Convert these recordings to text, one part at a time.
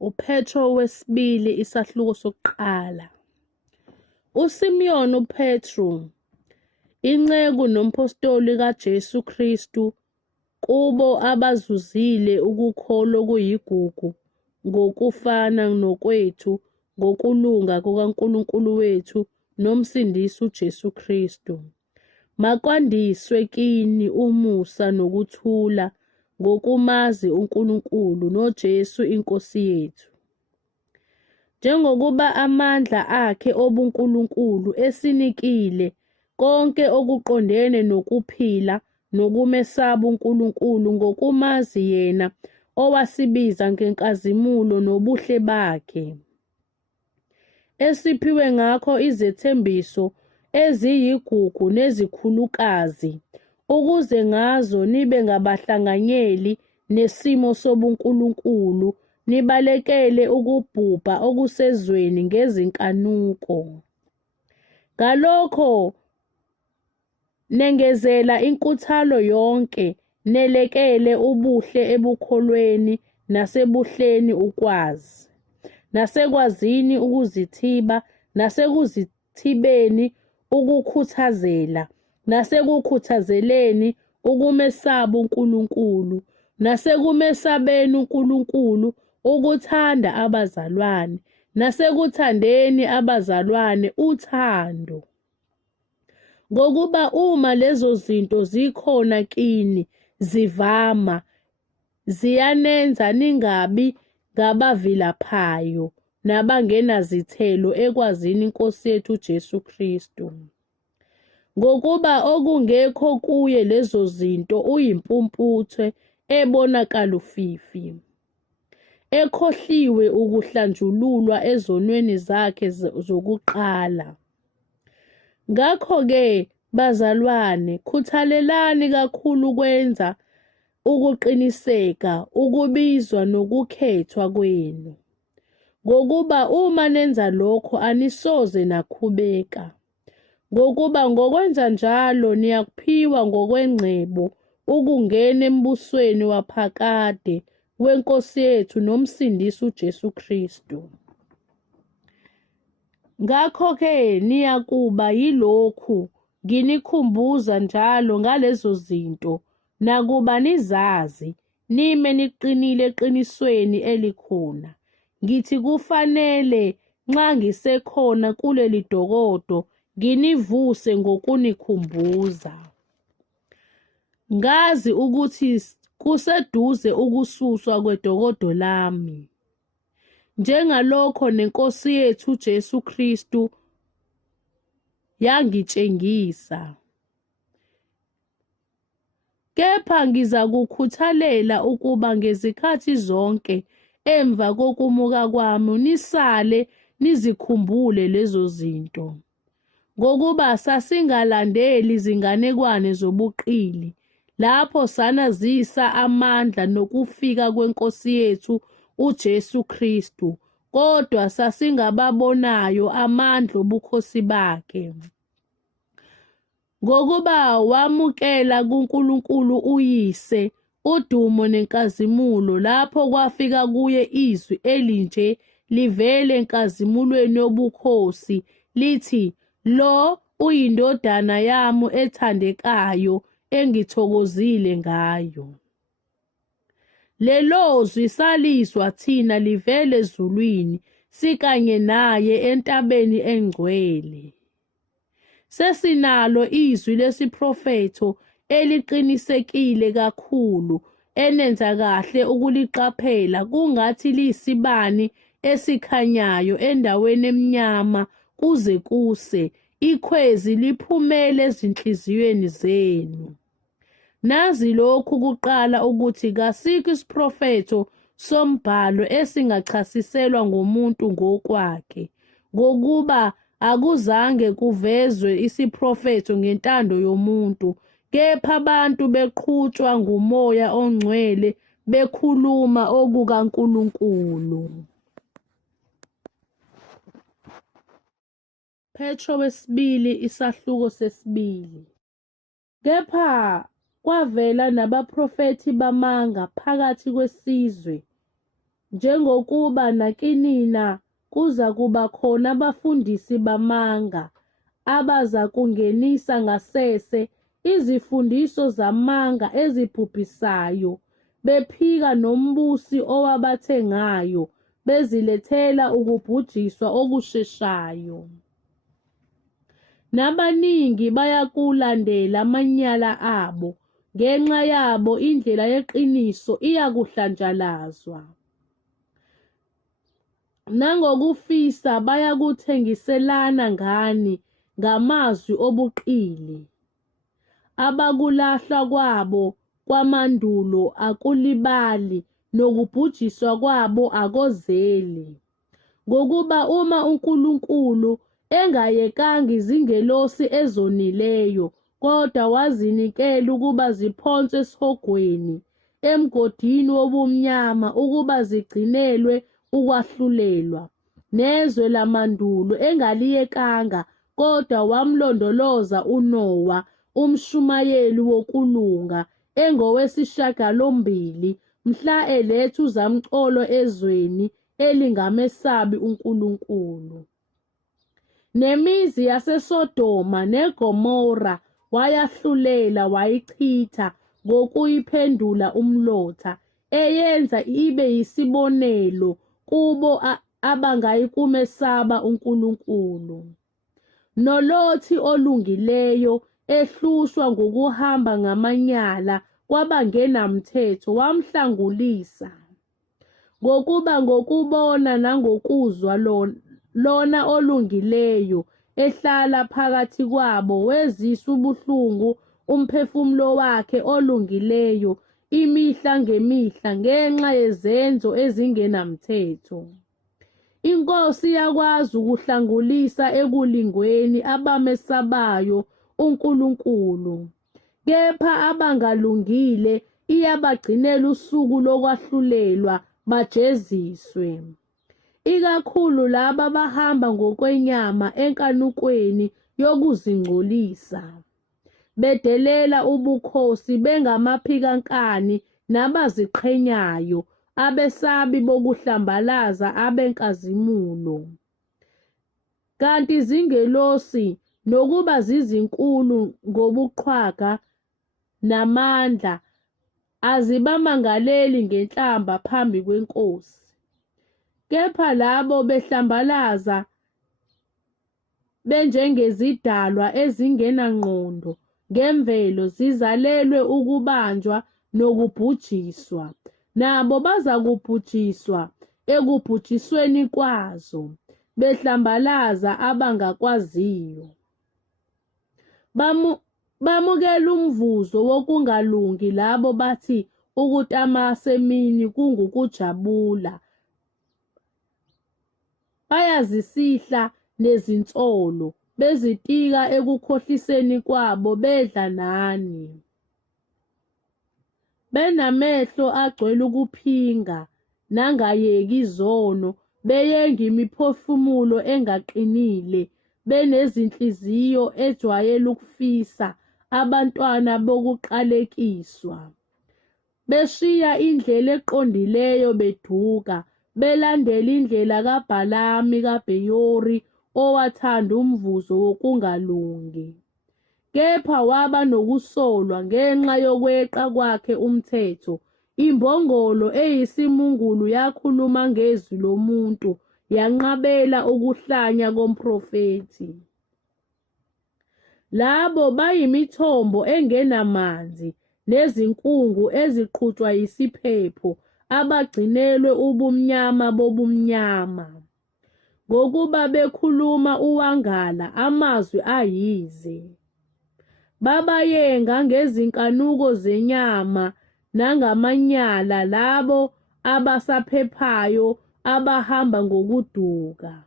UPetro wesibili isahluko sokuqala. USimiyoni uPetru, inceku nomphostoli kaJesu Kristu, kubo abazuzile ukukholwa okuyigugu ngokufana nokwethu ngokulunga kukaNkulunkulu wethu noMsindisi uJesu Kristu. Makwandiswe kini umusa nokuthula ngokumazi uNkulunkulu noJesu iNkosi yethu. Njengokuba amandla akhe obuNkulunkulu esinikile konke okuqondene nokuphila nokumesaba uNkulunkulu ngokumazi yena owasibiza ngenkazimulo nobuhle bakhe, esiphiwe ngakho izethembiso eziyigugu nezikhulukazi, ukuze ngazo nibe ngabahlanganyeli nesimo sobuNkulunkulu, nibalekele ukubhubha okusezweni ngezinkanuko. Ngalokho nengezela inkuthalo yonke, nelekele ubuhle ebukholweni, nasebuhleni ukwazi, nasekwazini ukuzithiba, nasekuzithibeni ukukhuthazela, nasekukhuthazeleni ukumesaba uNkulunkulu, nasekumesabeni uNkulunkulu ukuthanda abazalwane, nasekuthandeni abazalwane uthando. Ngokuba uma lezo zinto zikhona kini zivama, ziyanenza ningabi ngabavilaphayo nabangenazithelo ekwazini iNkosi yethu uJesu Kristu. Ngokuba okungekho kuye lezo zinto uyimpumputhe ebonakala ufifi, ekhohliwe ukuhlanjululwa ezonweni zakhe zokuqala. Ngakho-ke, bazalwane, khuthalelani kakhulu ukwenza ukuqiniseka, ukubizwa nokukhethwa kwenu. Ngokuba uma nenza lokho anisoze nakhubeka. Ngokuba ngokwenza njalo niyakuphiwa ngokwengcebo ukungena embusweni waphakade weNkosi yethu noMsindisi uJesu Kristu. Ngakho-ke niyakuba yilokhu nginikhumbuza njalo ngalezo zinto, nakuba nizazi, nime niqinile eqinisweni elikhona. Ngithi kufanele nxa ngisekhona kuleli dokodo nginivuse ngokunikhumbuza. Ngazi ukuthi kuseduze ukususwa kwedokodo lami, njengalokho neNkosi yethu uJesu Kristu yangitshengisa. Kepha ngizakukhuthalela ukuba ngezikhathi zonke emva kokumuka kwami nisale nizikhumbule lezo zinto. Ngokuba sasingalandeli izinganekwane zobuqili, lapho sanazisa amandla nokufika kweNkosi yethu uJesu Kristu, kodwa sasingababonayo amandla obukhosi bakhe. Ngokuba wamukela kuNkulunkulu uYise udumo nenkazimulo lapho kwafika kuye izwi elinje livele enkazimulweni yobukhosi lithi, "Lo uyindodana yami ethandekayo engithokozile ngayo." Lelo zwi salizwa thina livele ezulwini sikanye naye entabeni engcwele. Sesinalo izwi lesiprofetho eliqinisekile kakhulu, enenza kahle ukuliqaphela kungathi liyisibani esikhanyayo endaweni emnyama kuze kuse ikhwezi liphumele ezinhliziyweni zenu. Nazi lokhu kuqala ukuthi kasikho isiprofetho sombhalo esingachasiselwa ngomuntu ngokwakhe, ngokuba akuzange kuvezwe isiprofetho ngentando yomuntu, kepha abantu beqhutshwa nguMoya oNgcwele bekhuluma okukaNkulunkulu. Petro wesibili isahluko sesibili. Kepha kwavela nabaprofethi bamanga phakathi kwesizwe, njengokuba nakinina kuza kuba khona abafundisi bamanga abaza kungenisa ngasese izifundiso zamanga ezibhubhisayo, bephika nombusi owabathengayo, bezilethela ukubhujiswa okusheshayo. Nabaningi bayakulandela amanyala abo, ngenxa yabo indlela yeqiniso iyakuhlanjalazwa. Nangokufisa bayakuthengiselana ngani ngamazwi obuqili. Abakulahla kwabo kwamandulo akulibali, nokubhujiswa kwabo akozeli. Ngokuba uma uNkulunkulu engayekanga izingelosi ezonileyo, kodwa wazinikela ukuba ziphonswe esihogweni, emgodini wobumnyama, ukuba zigcinelwe ukwahlulelwa, nezwe lamandulo engaliyekanga, kodwa wamlondoloza uNowa, umshumayeli wokulunga, engowesishiyagalombili, mhla eletha uzamcolo ezweni elingamesabi uNkulunkulu. Nemizi yaseSodoma neGomora wayahlulela, wayichitha ngokuyiphendula umlotha, eyenza ibe yisibonelo kubo abangayikumesaba uNkulunkulu. Nolothi olungileyo ehlushwa ngokuhamba ngamanyala kwabangenamthetho wamhlangulisa, ngokuba ngokubona nangokuzwa lona olungileyo ehlala phakathi kwabo wezisa ubuhlungu umphefumulo wakhe olungileyo imihla ngemihla ngenxa yezenzo ezingenamthetho. INkosi iyakwazi ukuhlangulisa ekulingweni abamesabayo uNkulunkulu, kepha abangalungile iyabagcinela usuku lokwahlulelwa bajeziswe. Ikakhulu laba abahamba ngokwenyama enkanukweni yokuzingcolisa, bedelela ubukhosi, bengamaphikankani nabaziqhenyayo, abesabi bokuhlambalaza abenkazimulo. Kanti izingelosi, nokuba zizinkulu ngobuqhwaga namandla, azibamangaleli ngenhlamba phambi kweNkosi. Kepha labo behlambalaza benjengezidalwa ezingenangqondo ngemvelo, zizalelwe ukubanjwa nokubhujiswa, nabo bazakubhujiswa ekubhujisweni kwazo, behlambalaza abangakwaziyo. Bamukela umvuzo wokungalungi labo bathi ukutamasa emini kungukujabula. Bayazisihla nezinsolo, bezitika ekukhohliseni kwabo bedla nani. Benamehlo agcwele ukuphinga nangayeki izono, beyenga imiphefumulo engaqinile, benezinhliziyo ejwayele ukufisa abantwana bokuqalekiswa. Beshiya indlela eqondileyo beduka, belandela indlela kaBhalami kaBheyori owathanda umvuzo wokungalungi. Kepha waba nokusolwa ngenxa yokweqa kwakhe umthetho. Imbongolo eyisimungulu yakhuluma ngezwi lomuntu, yanqabela ukuhlanya komprofethi. Labo bayimithombo engenamanzi, nezinkungu eziqhutshwa yisiphepho, abagcinelwe ubumnyama bobumnyama, ngokuba bekhuluma uwangala amazwi ayize. Babayenga ngezinkanuko zenyama nangamanyala labo abasaphephayo abahamba ngokuduka.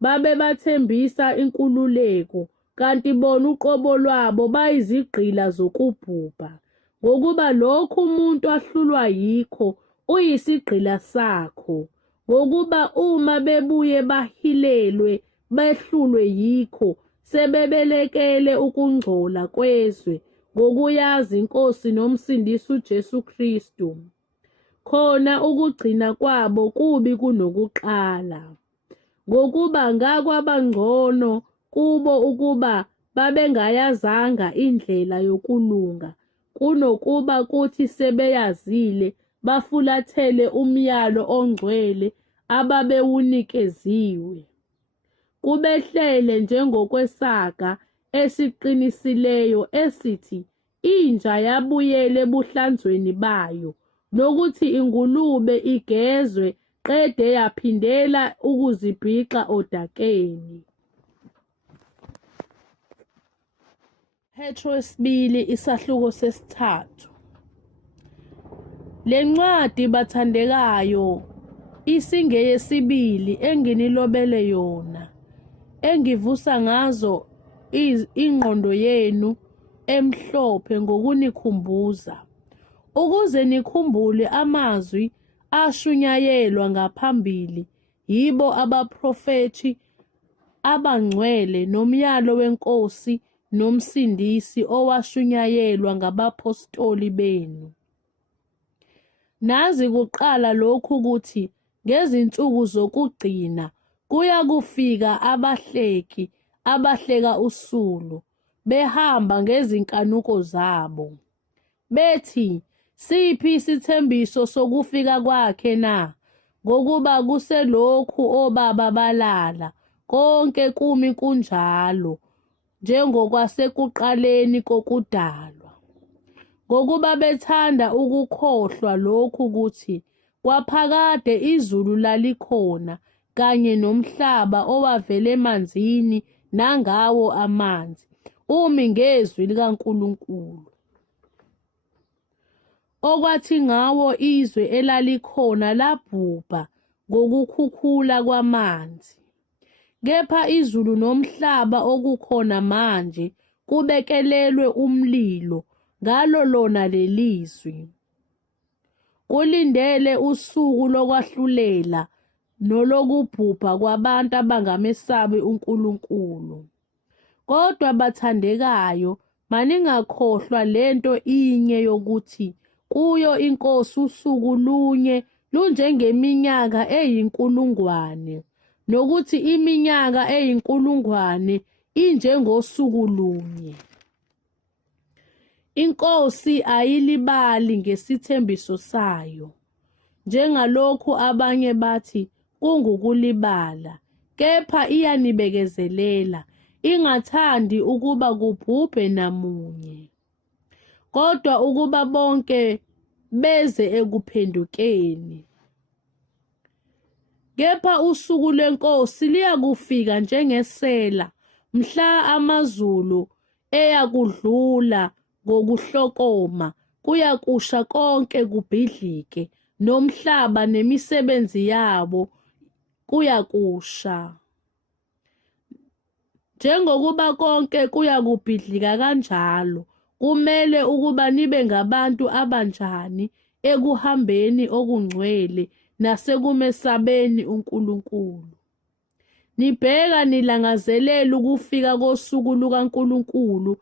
Bathembisa inkululeko, kanti bona uqobo lwabo bayizigqila zokubhubha, ngokuba lokhu umuntu ahlulwa yikho uyisigqila sakho, ngokuba uma bebuye bahilelwe behlulwe yikho, sebebelekele ukungcola kwezwe, ngokuyazi iNkosi noMsindisi uJesu Kristu. khona ukugcina kwabo kubi kunokuqala, ngokuba ngakwaba ngcono kubo ukuba babengayazanga indlela yokulunga kunokuba kuthi sebeyazile bafulathele umyalo ongcwele ababewunikeziwe. Kubehlele njengokwesaga esiqinisileyo esithi inja yabuyela ebuhlanzweni bayo, nokuthi ingulube igezwe qede yaphindela ukuzibhixa odakeni. Petro II, isahluko sesithathu. Le ncwadi bathandekayo isingeyesibili enginilobele yona, engivusa ngazo ingqondo yenu emhlophe ngokunikhumbuza, ukuze nikhumbule amazwi ashunyayelwa ngaphambili yibo abaprofethi abangcwele nomyalo weNkosi nomsindisi owashunyayelwa ngabapostoli benu. Nazi kuqala lokhu ukuthi ngezinsuku zokugcina kuyakufika abahleki abahleka usulu, behamba ngezinkanuko zabo, bethi, siphi isithembiso sokufika kwakhe na? Ngokuba kuselokhu obaba balala, konke kumi kunjalo, njengokwasekuqaleni kokudalwa. Ngokuba bethanda ukukhohlwa lokhu ukuthi kwaphakade izulu lalikhona, kanye nomhlaba owavela emanzini nangawo amanzi, umi ngezwi likaNkulunkulu. Okwathi ngawo izwe elalikhona labhubha ngokukhukhula kwamanzi. Kepha izulu nomhlaba okukhona manje kubekelelwe umlilo ngalo lona lelizwi, kulindele usuku lokwahlulela nolokubhubha kwabantu abangamesabi uNkulunkulu. Kodwa bathandekayo, maningakhohlwa lento inye yokuthi kuyo iNkosi usuku lunye lunjengeminyaka eyinkulungwane, nokuthi iminyaka eyinkulungwane injengosuku lunye. INkosi ayilibali ngesithembiso sayo, njengalokhu abanye bathi kungukulibala, kepha iyanibekezelela, ingathandi ukuba kubhubhe namunye, kodwa ukuba bonke beze ekuphendukeni. Kepha usuku lweNkosi liyakufika njengesela, mhla amazulu eyakudlula ngokuhlokoma, kuyakusha konke kubhidlike, nomhlaba nemisebenzi yabo kuyakusha. Njengokuba konke kuyakubhidlika kanjalo, kumele ukuba nibe ngabantu abanjani ekuhambeni okungcwele nasekumesabeni uNkulunkulu. Nibheka nilangazelela ukufika kosuku lukaNkulunkulu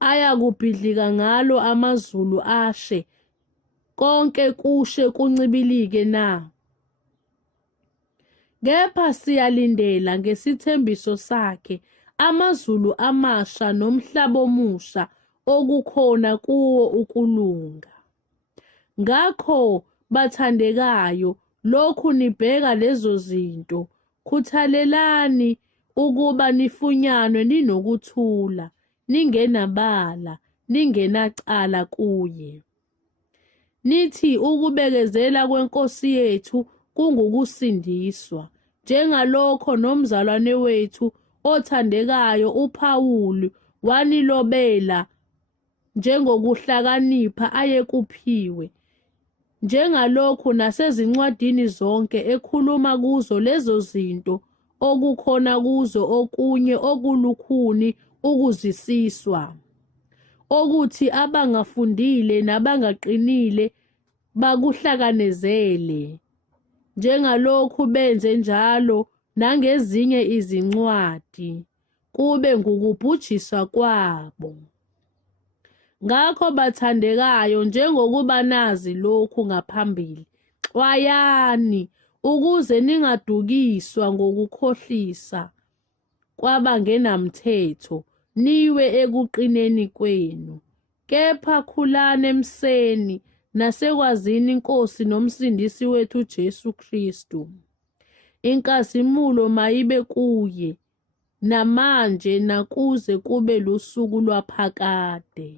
ayakubhidlika ngalo amazulu ashe, konke kushe kuncibilike na? Kepha siyalindela ngesithembiso sakhe amazulu amasha nomhlaba omusha okukhona kuwo ukulunga. Ngakho bathandekayo, lokhu nibheka lezo zinto, khuthalelani ukuba nifunyanwe ninokuthula, ningenabala, ningenacala kuye. Nithi ukubekezela kweNkosi yethu kungukusindiswa, njengalokho nomzalwane wethu othandekayo uPawulu wanilobela njengokuhlakanipha ayekuphiwe, njengalokhu nasezincwadini zonke ekhuluma kuzo lezo zinto, okukhona kuzo okunye okulukhuni ukuzwisiswa, okuthi abangafundile nabangaqinile bakuhlakanezele, njengalokhu benze njalo nangezinye izincwadi, kube ngukubhujiswa kwabo. Ngakho bathandekayo, njengokuba nazi lokhu ngaphambili, xwayani ukuze ningadukiswa ngokukhohlisa kwabangenamthetho niwe ekuqineni kwenu, kepha khulani emseni nasekwazini iNkosi noMsindisi wethu uJesu Kristu. Inkazimulo mayibe kuye namanje nakuze kube lusuku lwaphakade.